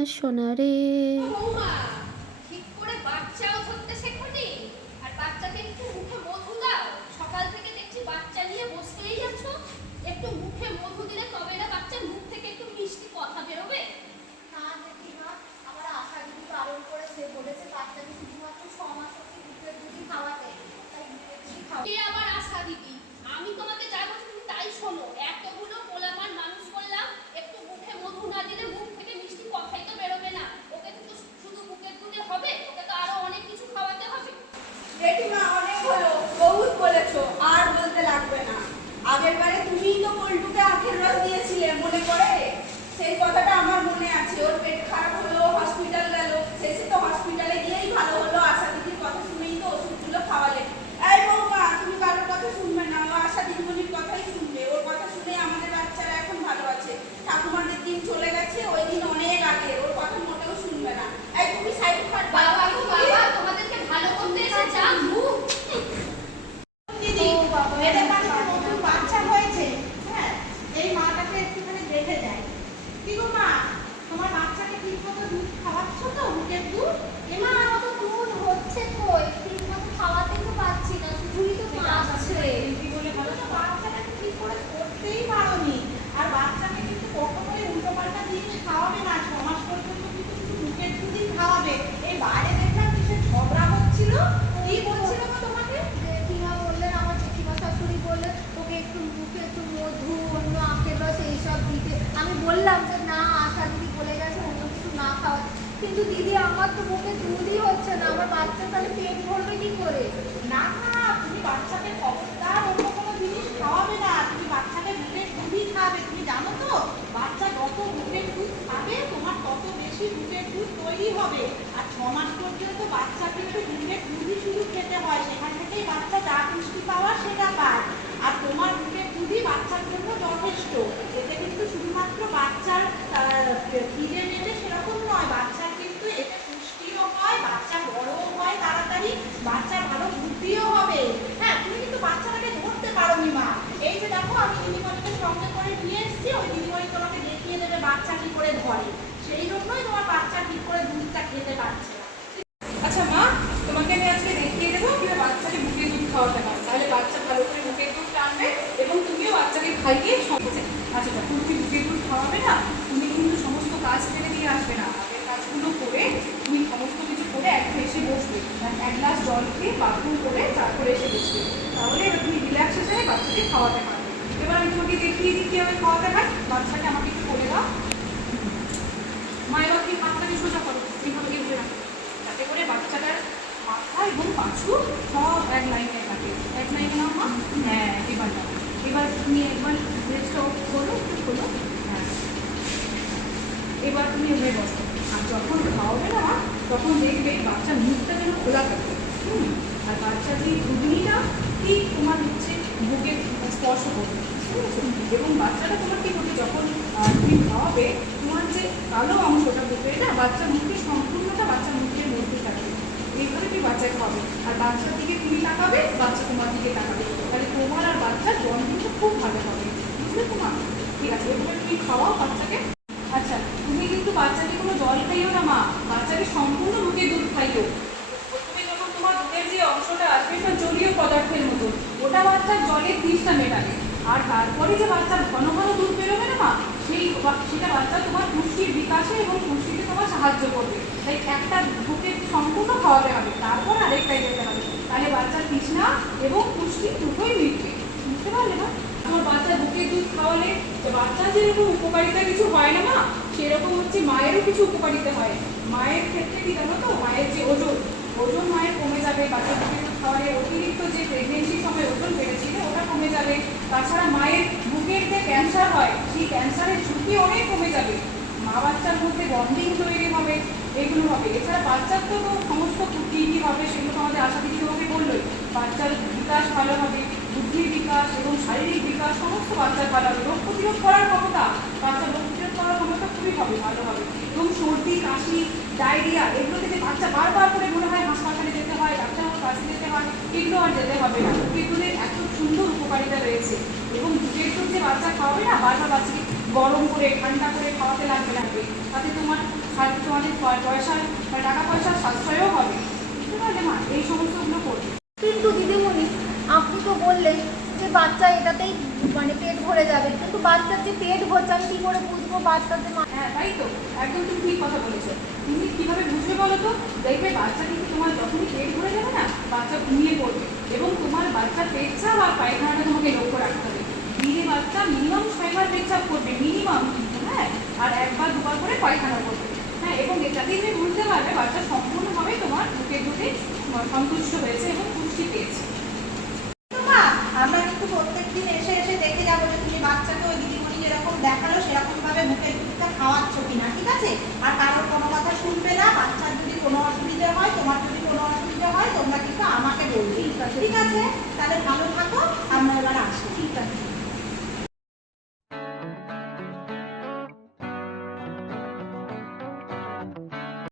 আমার সোনা রে। বৌমা ঠিক করে বাচ্চাও ধরতে শেখোনি, আর বাচ্চাকে একটু মুখে মধু দাও। সকাল থেকে দেখছি বাচ্চা নিয়ে বসেই আছো। একটু মুখে মধু দিলে তবে না বাচ্চার মুখ থেকে একটু মিষ্টি কথা বেরোবে। না জেঠিমা, আমার আশা দিদি বারণ করেছে, বলেছে বাচ্চাকে শুধুমাত্র 6 মাস অবধি দুধের দুধই খাওয়াতে, তাই দুধের দুধই খাওয়া। কে আবার আশা দিদি? আমি তোমাকে যা বলছি তুমি তাই শোনো। এতগুলো পোলাপান মানুষ করলাম, একটু মুখে মধু না দিলে মুখ থেকে মিষ্টি কথাই তো বেরোবে না। ওকে তো শুধু মুখের দুধে হবে, ওকে তো আরো অনেক কিছু খাওয়াতে হবে। জেঠিমা অনেক হলো, বহুত বলেছো, আর বলতে লাগবে না। আগের বারে তুমিই তো পল্টুকে আখের রস দিয়েছিলে, মনে পড়ে? সেই কথাটা আমার মনে আছে। ওর পেট খারাপ হলো, হসপিটাল গেল, শেষে তো হসপিটালে গিয়েই ভালো হলো। আশা দিদির কথা শুনেই তো ওষুধগুলো খাওয়ালে। এই বৌমা, তুমি কারোর কথা শুনবে না, ও আশা দিদিমণির কথাই শুনবে। ওর কথা শুনে আমাদের বাচ্চারা এখন ভালো আছে। ঠাকুমাদের দিন চলে গেছে, ওই দিন অনেক আগে। ওর কথা মোটেও শুনবে না। এই তুমি সাইড খাট বাবা গো বাবা, তোমাদেরকে ভালো করতে এসে যা মুখ। দিদি, এদের বাড়িতে নতুন বাচ্চা হয়েছে, হ্যাঁ, এই মাটাকে একটুখানি দেখে যায়। কি গো মা, তোমার বাচ্চাকে ঠিক মতো দুধ খাওয়াচ্ছ তো, মুখের দুধ? এমা অত দুধ হচ্ছে কই, ঠিক মতো খাওয়াতে তো পারছি না, শুধুই তো মাখছে। দিদি বলে ভালো তো, বাচ্চাটাকে ঠিক করে করতেই পারোনি। আর বাচ্চাকে কিন্তু কখনোই উল্টোপাল্টা জিনিস খাওয়াবে না, 6 মাস পর্যন্ত কিন্তু শুধু মুখের দুধই খাওয়াবে। এই বাইরে দেখলাম কিসের ঝগড়া হচ্ছিল, কি বলছিল গো তোমাকে? জেঠিমা বললেন, আমার জেঠিমা শাশুড়ি বললেন ওকে একটু মুখে একটু মধু, অন্য আখের রস এইসব দিতে। আমি বললাম যে না, আশা দিদি বলে গেছে অন্য কিছু না খাওয়া। কিন্তু দিদি আমার তো মুখে দুধই হচ্ছে না, আমার বাচ্চা তাহলে পেট ভরবে কি করে? না না, তুমি বাচ্চাকে খবরদার অন্য কোনো জিনিস খাওয়াবে না, তুমি বাচ্চাকে মুখের দুধই খাবে। তুমি জানো তো, বাচ্চা যত মুখের দুধ খাবে তোমার তত বেশি মুখের দুধ তৈরি হবে। আর 6 মাস পর্যন্ত বাচ্চা কিন্তু মুখের দুধই শুধু খেতে হয়, সেখান থেকেই বাচ্চা যা পুষ্টি পাওয়া সেটা পায়। আর তোমার মুখের দুধই বাচ্চার জন্য যথেষ্ট। এতে কিন্তু শুধুমাত্র বাচ্চার খিদে মেটে সেরকম নয়, বাচ্চার কিন্তু এতে পুষ্টিও হয়, বাচ্চা বড়ও হয় তাড়াতাড়ি, বাচ্চার ভালো বুদ্ধিও হবে। হ্যাঁ, তুমি কিন্তু বাচ্চাটাকে ধরতে পারোনি মা। এই যে দেখো, আমি দিদিমণিকে সঙ্গে করে নিয়ে এসেছি, ওই দিদিমণি তোমাকে দেখিয়ে দেবে বাচ্চা কি করে ধরে। সেই জন্যই তোমার বাচ্চা ঠিক করে দুধটা খেতে পারছে না। আচ্ছা মা, তোমাকে আমি আজকে দেখিয়ে দেবো কিভাবে বাচ্চাকে মুখের দুধ খাওয়াতে হয়। তাহলে বাচ্চা ভালো করে মুখের দুধ টানবে এবং তুমিও বাচ্চাকে খাইয়ে সহজে। আচ্ছা, যখন তুমি মুখের দুধ খাওয়াবে না, তুমি কিন্তু সমস্ত কাজ ফেলে দিয়ে আসবে না। আগের কাজগুলো করে তুমি সমস্ত কিছু করে একটু এসে বসবে, এক গ্লাস জল খেয়ে বাথরুম করে তারপরে এসে বসবে। তাহলে এবার তুমি রিল্যাক্সেশনে বাচ্চাকে খাওয়াতে পারবে। এবার আমি তোমাকে দেখিয়ে দিই কীভাবে খাওয়াতে হয়। বাচ্চাকে আমাকে একটু বলে দাও। মা, এবার কি হাতটাকে সোজা করো, এইভাবে দিয়ে রাখো, যাতে করে বাচ্চাটার মাথা এবং পাঁচু সব এক লাইনে থাকে। এক লাইনে নাও মা। হ্যাঁ, এবার নাও। এবার তুমি একবার ব্রেস্টটা খোলো, একটু খোলো। হ্যাঁ, এবার তুমি এভাবে বসো। আর যখন খাওয়াবে না, তখন দেখবে বাচ্চার মুখটা যেন খোলা থাকে। আর বাচ্চা যে ঘুগনিটা ঠিক তোমার হচ্ছে বুকে স্পর্শ করবে, বুঝতে পেরেছো? এবং বাচ্চাটা তোমার কি করবে, যখন তুমি খাওয়াবে, তোমার যে কালো অংশটা বুকে না, বাচ্চার মুখে সম্পূর্ণটা বাচ্চার মুখের মধ্যে থাকবে। এইভাবে তুমি বাচ্চাকে খাওয়াবে, আর বাচ্চার দিকে তুমি তাকাবে, বাচ্চা তোমার দিকে তাকাবে। তাহলে তোমার আর বাচ্চার বন্ডিংটা খুব ভালো হবে, বুঝলে তো মা? ঠিক আছে, এভাবে তুমি খাওয়াও বাচ্চাকে। আচ্ছা, তুমি কিন্তু বাচ্চাকে কোনো জল খাইও না মা, বাচ্চাকে সম্পূর্ণ মুখে দুধ খাইও। প্রথমে যখন তোমার দুধের যে অংশটা আসবে সেটা জলীয় পদার্থের মতো, ওটা বাচ্চার জলের তৃষ্ণা মেটাবে। আর তারপরে যে বাচ্চার ঘন ঘন দুধ বেরোবে না মা, সেটা বাচ্চা তোমার পুষ্টির বিকাশে এবং পুষ্টিতে তোমার সাহায্য করবে। তাই একটা বুকে সম্পূর্ণ খাওয়াতে হবে, তারপর আরেকটাই যেতে হবে। তাহলে বাচ্চার তৃষ্ণা এবং পুষ্টি দুটোই মিটবে, বুঝতে পারলে না? তোমার বাচ্চা বুকের দুধ খাওয়ালে বাচ্চা যেরকম উপকারিতা কিছু হয় না মা, সেরকম হচ্ছে মায়েরও কিছু উপকারিতা হয়। মায়ের ক্ষেত্রে কি জানো তো, মায়ের যে ওজন মায়ের কমে যাবে। বাচ্চা বুকের দুধ খাওয়ালে অতিরিক্ত যে প্রেগনেন্সির সময় ওজন বেড়েছিল ওটা কমে যাবে। তাছাড়া মায়ের বুকের যে ক্যান্সার হয়, সেই ক্যান্সারের ঝুঁকি অনেক কমে যাবে। মা বাচ্চার মধ্যে বন্ডিং তৈরি হবে, এগুলো হবে। এছাড়া বাচ্চার তো সমস্ত কী কী হবে সেগুলো তো আমাদের আশা দিদি তোমাকে বললোই। বাচ্চার বিকাশ ভালো হবে, বুদ্ধির বিকাশ এবং শারীরিক বিকাশ সমস্ত বাচ্চার ভালো হবে। রোগ প্রতিরোধ করার ক্ষমতা, বাচ্চার রোগ প্রতিরোধ করার ক্ষমতা খুবই হবে, ভালো হবে। এবং সর্দি, কাশি, ডায়রিয়া, এগুলোতে যে বাচ্চা বারবার করে মনে হয় হাসপাতালে যেতে হয়, ডাক্তারবাবুর কাছে যেতে হয়, এগুলো আর যেতে হবে না। এগুলোর এত সুন্দর উপকারিতা রয়েছে। এবং দুধের দুধ যে বাচ্চা খাওয়াবে না, বারবার বাচ্চাকে গরম করে ঠান্ডা করে খাওয়াতে লাগবে। তাতে তোমার টাকা পয়সার সাশ্রয়ও হবে, বুঝতে পারলে মা? এই সমস্তগুলো করবে। কিন্তু দিদিমণি, আপনি তো বললেন যে বাচ্চা এটাতেই মানে পেট ভরে যাবে, কিন্তু বাচ্চার যে পেট ভরছে আমি কী করে বুঝবো বাচ্চার যে হ্যাঁ তাই তো, একদম তুমি ঠিক কথা বলেছো। তুমি কিভাবে বুঝবে বলো তো? দেখবে বাচ্চা কিন্তু তোমার যখনই পেট ভরে যাবে না, বাচ্চা ঘুমিয়ে পড়বে এবং তোমার বাচ্চার পেচ্ছাপ আর পায়খানাটা তোমাকে লক্ষ্য রাখতে হবে। দিনে বাচ্চা মিনিমাম 6 বার পেচ্ছাপ করবে, মিনিমাম কিন্তু, হ্যাঁ, আর 1 বার 2 বার করে পায়খানা করবে, হ্যাঁ। এবং এটাতেই তুমি বুঝতে পারবে বাচ্চা সম্পূর্ণভাবে তোমার বুকের দুধে সন্তুষ্ট হয়েছে এবং পুষ্টি পেয়েছে। মা, আমরা কিন্তু প্রত্যেকদিন এসে এসে দেখে যাবো যে তুমি বাচ্চাকে ওই দিদিমণি যেরকম দেখালো সেরকম ভাবে বুকের দুধটা খাওয়াচ্ছ কিনা, ঠিক আছে? আর কারোর কোনো কথা শুনবে না। বাচ্চার যদি কোনো অসুবিধা হয়, তোমার যদি কোনো অসুবিধা হয়, তোমরা কিন্তু আমাকে বলবে, ঠিক আছে? তাহলে ভালো থাকো।